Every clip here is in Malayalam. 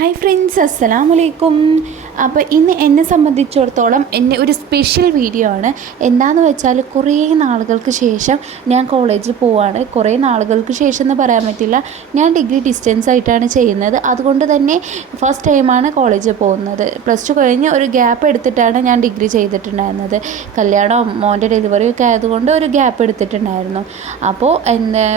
ഹായ് ഫ്രണ്ട്സ്, അസ്സലാമു അലൈക്കും. അപ്പോൾ ഇന്ന് എന്നെ സംബന്ധിച്ചിടത്തോളം ഒരു സ്പെഷ്യൽ വീഡിയോ ആണ്. എന്താണെന്ന് വെച്ചാൽ കുറേ നാളുകൾക്ക് ശേഷം ഞാൻ കോളേജിൽ പോവുകയാണ്. കുറേ നാളുകൾക്ക് ശേഷം എന്ന് പറയാൻ പറ്റില്ല, ഞാൻ ഡിഗ്രി ഡിസ്റ്റൻസ് ആയിട്ടാണ് ചെയ്യുന്നത്. അതുകൊണ്ട് തന്നെ ഫസ്റ്റ് ടൈമാണ് കോളേജിൽ പോകുന്നത്. +2 കഴിഞ്ഞ് ഒരു ഗ്യാപ്പ് എടുത്തിട്ടാണ് ഞാൻ ഡിഗ്രി ചെയ്തിട്ടുണ്ടായിരുന്നത്. കല്യാണം മോൻ്റെ ഡെലിവറിയൊക്കെ ആയതുകൊണ്ട് ഒരു ഗ്യാപ്പ് എടുത്തിട്ടുണ്ടായിരുന്നു. അപ്പോൾ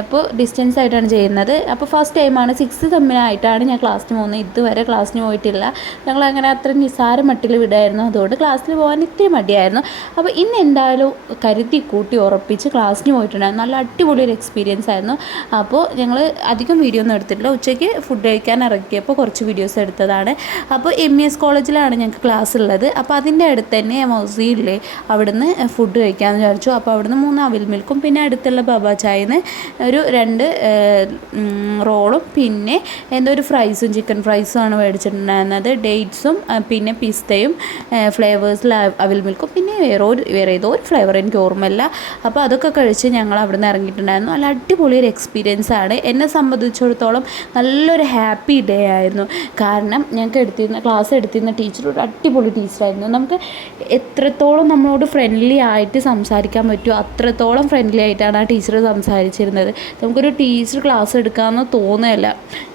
ഇപ്പോൾ ഡിസ്റ്റൻസ് ആയിട്ടാണ് ചെയ്യുന്നത്. അപ്പോൾ ഫസ്റ്റ് ടൈമാണ് 6th സെമ്മിനായിട്ടാണ് ഞാൻ ക്ലാസ്സിന് പോകുന്നത്. ഇതുവരെ ക്ലാസ്സിന് പോയിട്ടില്ല. ഞങ്ങളങ്ങനെ അത്ര നിസ്സാര മട്ടിൽ വിടായിരുന്നു. അതുകൊണ്ട് ക്ലാസ്സിൽ പോകാൻ ഇത്തിരി മടിയായിരുന്നു. അപ്പോൾ ഇന്ന് എന്തായാലും കരുതി കൂട്ടി ഉറപ്പിച്ച് ക്ലാസ്സിന് പോയിട്ടുണ്ടായിരുന്നു. നല്ല അടിപൊളി ഒരു എക്സ്പീരിയൻസ് ആയിരുന്നു. അപ്പോൾ ഞങ്ങൾ അധികം വീഡിയോ ഒന്നും എടുത്തിട്ടില്ല. ഉച്ചയ്ക്ക് ഫുഡ് കഴിക്കാൻ ഇറക്കിയപ്പോൾ കുറച്ച് വീഡിയോസ് എടുത്തതാണ്. അപ്പോൾ MES കോളേജിലാണ് ഞങ്ങൾക്ക് ക്ലാസ് ഉള്ളത്. അപ്പോൾ അതിൻ്റെ അടുത്ത് തന്നെ മൗസിയില്ലേ, അവിടുന്ന് ഫുഡ് കഴിക്കാമെന്ന് വിചാരിച്ചു. അപ്പോൾ അവിടുന്ന് 3 അവിൽ മിൽക്കും പിന്നെ അടുത്തുള്ള ബാബാ ചായന്ന് ഒരു 2 റോളും പിന്നെ എന്തോ ഒരു ഫ്രൈസും ചിക്കൻ ഫ്രൈസുമാണ് മേടിച്ചിട്ടുണ്ടായിരുന്നത്. ഡേറ്റ്സും പിന്നെ പിസ്തയും ഫ്ലേവേഴ്സിൽ അവിൽ മിൽക്കും പിന്നെ വേറെ ഏതോ ഒരു ഫ്ലേവർ എനിക്ക് ഓർമ്മയില്ല. അപ്പോൾ അതൊക്കെ കഴിച്ച് ഞങ്ങൾ അവിടെ നിന്ന് ഇറങ്ങിയിട്ടുണ്ടായിരുന്നു. നല്ല അടിപൊളി ഒരു എക്സ്പീരിയൻസ് ആണ്. എന്നെ സംബന്ധിച്ചിടത്തോളം നല്ലൊരു ഹാപ്പി ഡേ ആയിരുന്നു. കാരണം ഞങ്ങൾക്ക് ക്ലാസ് എടുത്തിരുന്ന ടീച്ചർ ഒരു അടിപൊളി ടീച്ചറായിരുന്നു. നമുക്ക് എത്രത്തോളം നമ്മളോട് ഫ്രണ്ട്ലി ആയിട്ട് സംസാരിക്കാൻ പറ്റുമോ അത്രത്തോളം ഫ്രണ്ട്ലി ആയിട്ടാണ് ആ ടീച്ചർ സംസാരിച്ചിരുന്നത്. നമുക്കൊരു ടീച്ചർ ക്ലാസ് എടുക്കാമെന്ന് തോന്നുകയില്ല.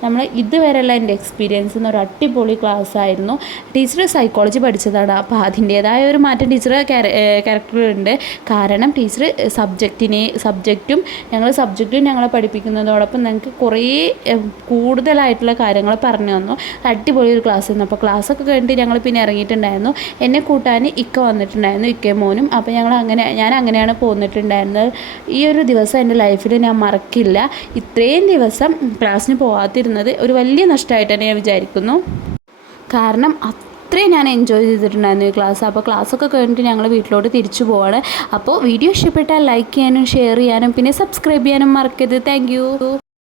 നമ്മൾ ഇതുവരെയുള്ള എൻ്റെ എക്സ്പീരിയൻസ് എന്നൊരു അടിപൊളി ക്ലാസ് ആയിരുന്നു. ടീച്ചർ സൈക്കോളജി പഠിച്ചതാണ്. അപ്പോൾ അതിൻ്റേതായ ഒരു മാറ്റം ടീച്ചർ ക്യാരക്ടറുണ്ട്. കാരണം ടീച്ചർ സബ്ജക്റ്റും ഞങ്ങളെ പഠിപ്പിക്കുന്നതോടൊപ്പം ഞങ്ങൾക്ക് കുറേ കൂടുതലായിട്ടുള്ള കാര്യങ്ങൾ പറഞ്ഞു തന്നു. അടിപൊളി ഒരു ക്ലാസ് ആയിരുന്നു. അപ്പോൾ ക്ലാസ്സൊക്കെ കഴിഞ്ഞിട്ട് ഞങ്ങൾ പിന്നെ ഇറങ്ങിയിട്ടുണ്ടായിരുന്നു. എന്നെ കൂട്ടാൻ ഇക്ക വന്നിട്ടുണ്ടായിരുന്നു, ഇക്കയും മോനും. അപ്പോൾ ഞാൻ അങ്ങനെയാണ് പോന്നിട്ടുണ്ടായിരുന്നത്. ഈ ഒരു ദിവസം എൻ്റെ ലൈഫിൽ ഞാൻ മറക്കില്ല. ഇത്രയും ദിവസം ക്ലാസ്സിന് പോകാതിരുന്നത് ഒരു വലിയ നഷ്ടമായിട്ട് തന്നെ ഞാൻ വിചാരിക്കുന്നു. കാരണം അത്രയും ഞാൻ എൻജോയ് ചെയ്തിട്ടുണ്ടായിരുന്നു ഈ ക്ലാസ്. അപ്പോൾ ക്ലാസ്സൊക്കെ കഴിഞ്ഞിട്ട് ഞങ്ങൾ വീട്ടിലോട്ട് തിരിച്ചു പോവാണ്. അപ്പോൾ വീഡിയോ ഇഷ്ടപ്പെട്ടാൽ ലൈക്ക് ചെയ്യാനും ഷെയർ ചെയ്യാനും പിന്നെ സബ്സ്ക്രൈബ് ചെയ്യാനും മറക്കരുത്. താങ്ക്